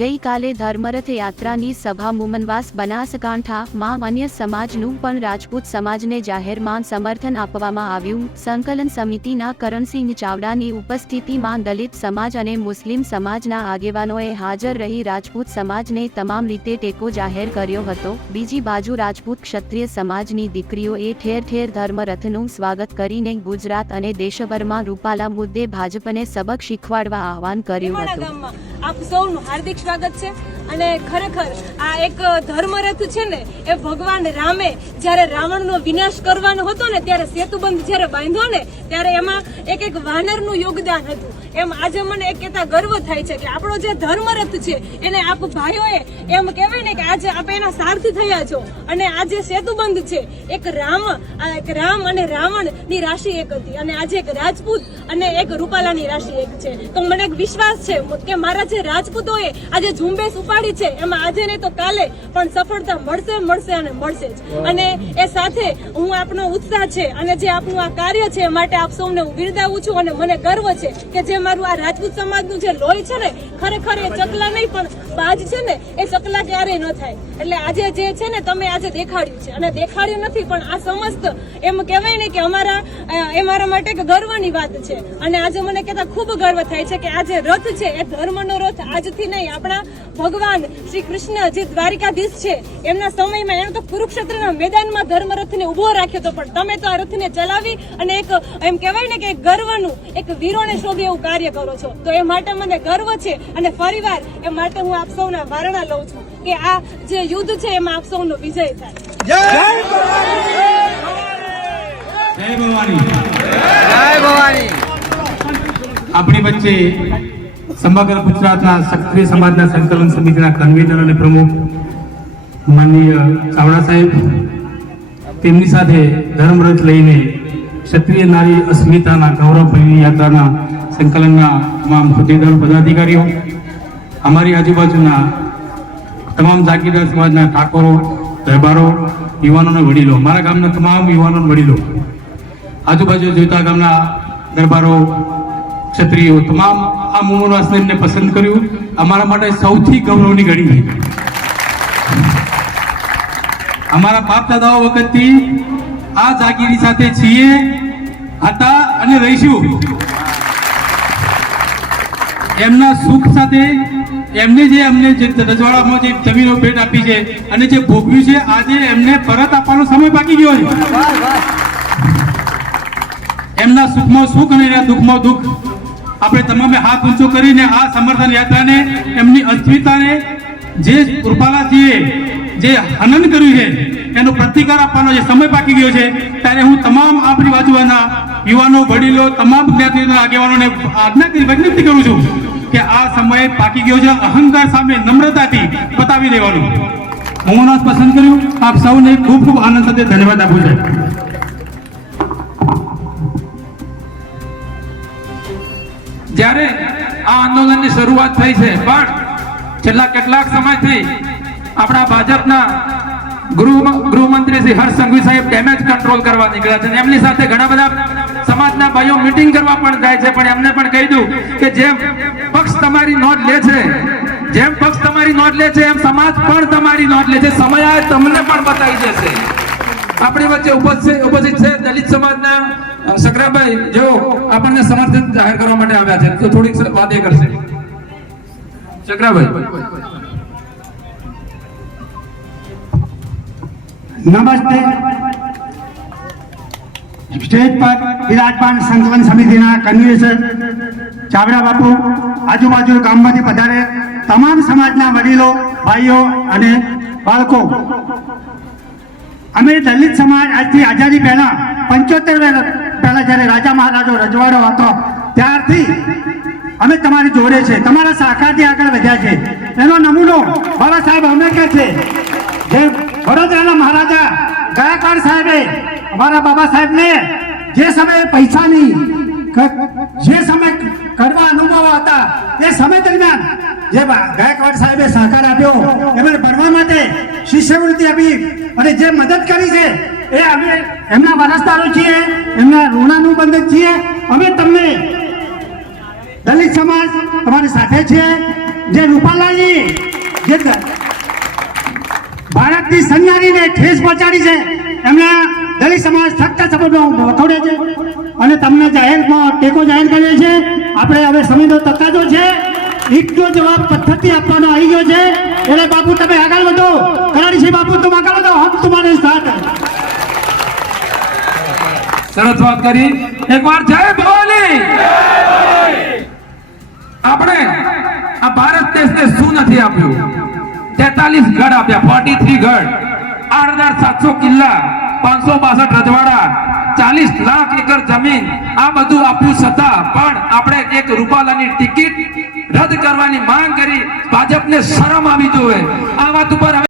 ગઈકાલે ધર્મરથ યાત્રાની સભા મુમનવાસ બનાસકાંઠા માં અન્ય સમાજનું પણ રાજપૂત સમાજને જાહેરમાં સમર્થન આપવામાં આવ્યું. સંકલન સમિતિના કરણસિંહ ચાવડાની ઉપસ્થિતિમાં દલિત સમાજ અને મુસ્લિમ સમાજના આગેવાનોએ હાજર રહી રાજપૂત સમાજને તમામ રીતે ટેકો જાહેર કર્યો હતો. બીજી બાજુ રાજપૂત ક્ષત્રિય સમાજની દીકરીઓએ ઠેર ઠેર ધર્મરથનું સ્વાગત કરીને ગુજરાત અને દેશભરમાં રૂપાલા મુદ્દે ભાજપને સબક શીખવાડવા આહવાન કર્યું હતું. આપ સૌનું હાર્દિક સ્વાગત છે. અને ખરેખર આ એક ધર્મરથ છે ને, એ ભગવાન રામે જ્યારે રાવણનો વિનાશ કરવાનો હતો ને, ત્યારે સેતુબંધ જ્યારે બાંધ્યો ને ત્યારે એમાં એક એક વાનરનું યોગદાન હતું. એમ આજે મને એક કહેતા ગર્વ થાય છે કે આપણો જે ધર્મરથ છે એને આપ ભાઈઓએ એમ કહેવાય ને કે આજે આપ એના સારથી થયા છો. અને આજે સેતુબંધ છે એક રામ આ એક રામ અને રાવણની રાશિ એક હતી. અને આજે એક રાજપૂત અને એક રૂપાલાની રાશિ એક છે. તો મને એક વિશ્વાસ છે કે મારા જે રાજપૂતોએ આજે ઝુંબેશ ઉપાડી છે એમાં આજે નહીં તો કાલે પણ સફળતા મળશે મળશે અને મળશે જ. અને એ સાથે હું આપનો ઉત્સાહ છે અને જે આપનું આ કાર્ય છે એ માટે આપ સૌને હું બિરદાવું છું અને મને ગર્વ છે કે જે મારું આ રાજપૂત સમાજનું જે લોહી છે ને, ખરેખર એ ચકલા નહીં, પણ બાજ છે ને, એ ચકલા ક્યારેય ન થાય. એટલે આજે જે છે ને, તમે આજે દેખાડ્યું છે. અને દેખાડ્યું નથી, પણ આ સમસ્ત એમ કહેવાય ને કે અમારા એ મારા માટે એક ગર્વની વાત છે. અને આજે મને કહેતા ખૂબ ગર્વ થાય છે કે આ જે રથ છે, એ ધર્મનો રથ આજથી નહીં, આપણા ભગવાન શ્રી કૃષ્ણ જે દ્વારિકાધીશ છે, એમના સમયમાં એણે તો કુરુક્ષેત્રના મેદાનમાં ધર્મરથને ઊભો રાખ્યો હતો. પણ તમે તો આ રથને ચલાવી અને એક, એમ કહેવાય ને કે ગર્વનું, એક વીરોને શોભે એવું કાર્ય કરો છો. તો એ માટે મને ગર્વ છે. અને ફરીવાર એ માટે હું આપ સૌના વારણા લઉં છું કે આ જે યુદ્ધ છે એમાં આપ સૌનો વિજય થાય. જય ભવાની! જય ભવાની! આપણી વચ્ચે સમગ્ર ગુજરાતના ક્ષત્રિય સમાજના સંકલન સમિતિના કન્વીનર અને પ્રમુખ માનનીય ચાવડા સાહેબ તેમની સાથે ધર્મરથ લઈને ક્ષત્રિય નારી અસ્મિતાના ગૌરવભરી યાત્રાના સંકલનના તમામ હોદ્દેદારો પદાધિકારીઓ અમારી આજુબાજુના તમામ જાગીરદાર સમાજના ઠાકોરો, દરબારો યુવાનો વડીલો, મારા ગામના તમામ યુવાનો વડીલો, આજુબાજુ જોઈતા ગામના દરબારો, ક્ષત્રિયો, તમામ આ મોમન વાસનેરને પસંદ કર્યું. અમારા માટે સૌથી ગૌરવની ઘડી અમારા બાપ દાદાઓ વખતથી આ જાગીરી સાથે છીએ, હતા અને રહીશું. એમના સુખ સાથે એમને જે અમને જે રજવાડામાં જે જમીનો ભેટ આપી છે અને જે ભોગવ્યું છે આજે એમને પરત આપવાનો સમય બાકી ગયો છે. એમના સુખમાં સુખ અને એના દુઃખમાં દુઃખ. આપણે તમામે હાથ ઊંચો કરીને આ સમર્થન યાત્રાને એમની અસ્મિતાને જે કૃપાલાજીએ જે હનન કર્યું છે એનો પ્રતિકાર આપવાનો જે સમય બાકી ગયો છે ત્યારે હું તમામ આપણી બાજુના યુવાનો વડીલો તમામ જ્ઞાતિના આગેવાનોને આજ્ઞા વિનંતી કરું છું. કે આ સમય પાકી ગયો છે અહંકાર સામે નમ્રતાથી બતાવી દેવાનું. મોહનવાસ પસંદ કર્યું. આપ સૌને ખૂબ ખૂબ આનંદ સાથે ધન્યવાદ આપું છું. જ્યારે આ આંદોલનની શરૂઆત થઈ છે, પણ છેલ્લા કેટલાક સમયથી આપણા ભાજપના ગૃહ ગૃહમંત્રી શ્રી હર્ષ સંઘવી સાહેબ ડેમેજ કંટ્રોલ કરવા નીકળ્યા છે એમની સાથે ઘણા બધા સમાજના ભાઈઓ મીટિંગ કરવા પણ જાય છે. પણ એમને પણ કહી દઉં કે જેમ પક્ષ તમારી નોંધ લે છે, જેમ પક્ષ તમારી નોંધ લે છે, એમ સમાજ પણ તમારી નોંધ લે છે. સમય આ તમને પણ બતાવી જશે આપણી વચ્ચે ઉપસ્થિત ઉપસ્થિત છે દલિત સમાજના સકરાભાઈ જેઓ આપણને સમર્થન જાહેર કરવા માટે આવ્યા છે, તો થોડીક વાત એ કરશે. સકરાભાઈ નમસ્તે. સ્ટેજ પર વિરાજમાન સંકલન સમિતિના કન્વીનર ચાવડા બાપુ, આજુબાજુ ગામમાંથી પધારે તમામ સમાજના વડીલો, ભાઈઓ અને બાળકો. અમે દલિત સમાજ આજથી આઝાદી પહેલા, પંચોતેર પહેલા જ્યારે રાજા મહારાજો રજવાડો હતો, ત્યારથી અમે તમારી જોડે છે. તમારા શાખાથી આગળ વધ્યા છે. એનો નમૂનો બાબા સાહેબ આંબેડકર છે. જે વડોદરાના મહારાજા ગાયકવાડ સાહેબે અમારા બાબા સાહેબને જે સમયે પૈસાની જે સમય કડવા અનુભવ હતા, એ સમય દરમિયાન જે ગાયકવાડ સાહેબે સહકાર આપ્યો, એમને ભણવા માટે શિષ્યવૃત્તિ આપી અને જે મદદ કરી છે, એ અમે એમના વારસદારો છીએ, એમના ઋણાનુબંધક છીએ, અમે તમને દલિત સમાજ તમારી સાથે છે, જે રૂપાલાજી, જે ભારતની સન્નારીને ઠેસ પહોંચાડી છે, એમના દલિત સમાજ સત્તા સપોર્ટમાં વખોડે છે અને તમને જાહેરમાં ટેકો જાહેર કરીએ છે આપણે હવે સમયનો તકાજો છે. એકનો જવાબ પદ્ધતિ આપવાનો આવી ગયો છે. એટલે બાપુ, તમે આગળ વધો. કરાડી છે બાપુ, તમે આગળ વધો. હમ તમારે સાથ. સરસ વાત કરી. એકવાર જય ભવાની. આપણે આ ભારત દેશને શું નથી આપ્યું? તેતાલીસ ગઢ આપ્યા ફોર્ટી થ્રી ગઢ. આઠ હજાર સાતસો કિલ્લા. પાંચસો બાસઠ રજવાડા, ચાલીસ લાખ એકર જમીન, આ બધું આપ્યું છતાં પણ આપણે એક રૂપાલાની ટિકિટ રદ કરવાની માંગ કરી. ભાજપને શરમ આવી જોવે આ વાત ઉપર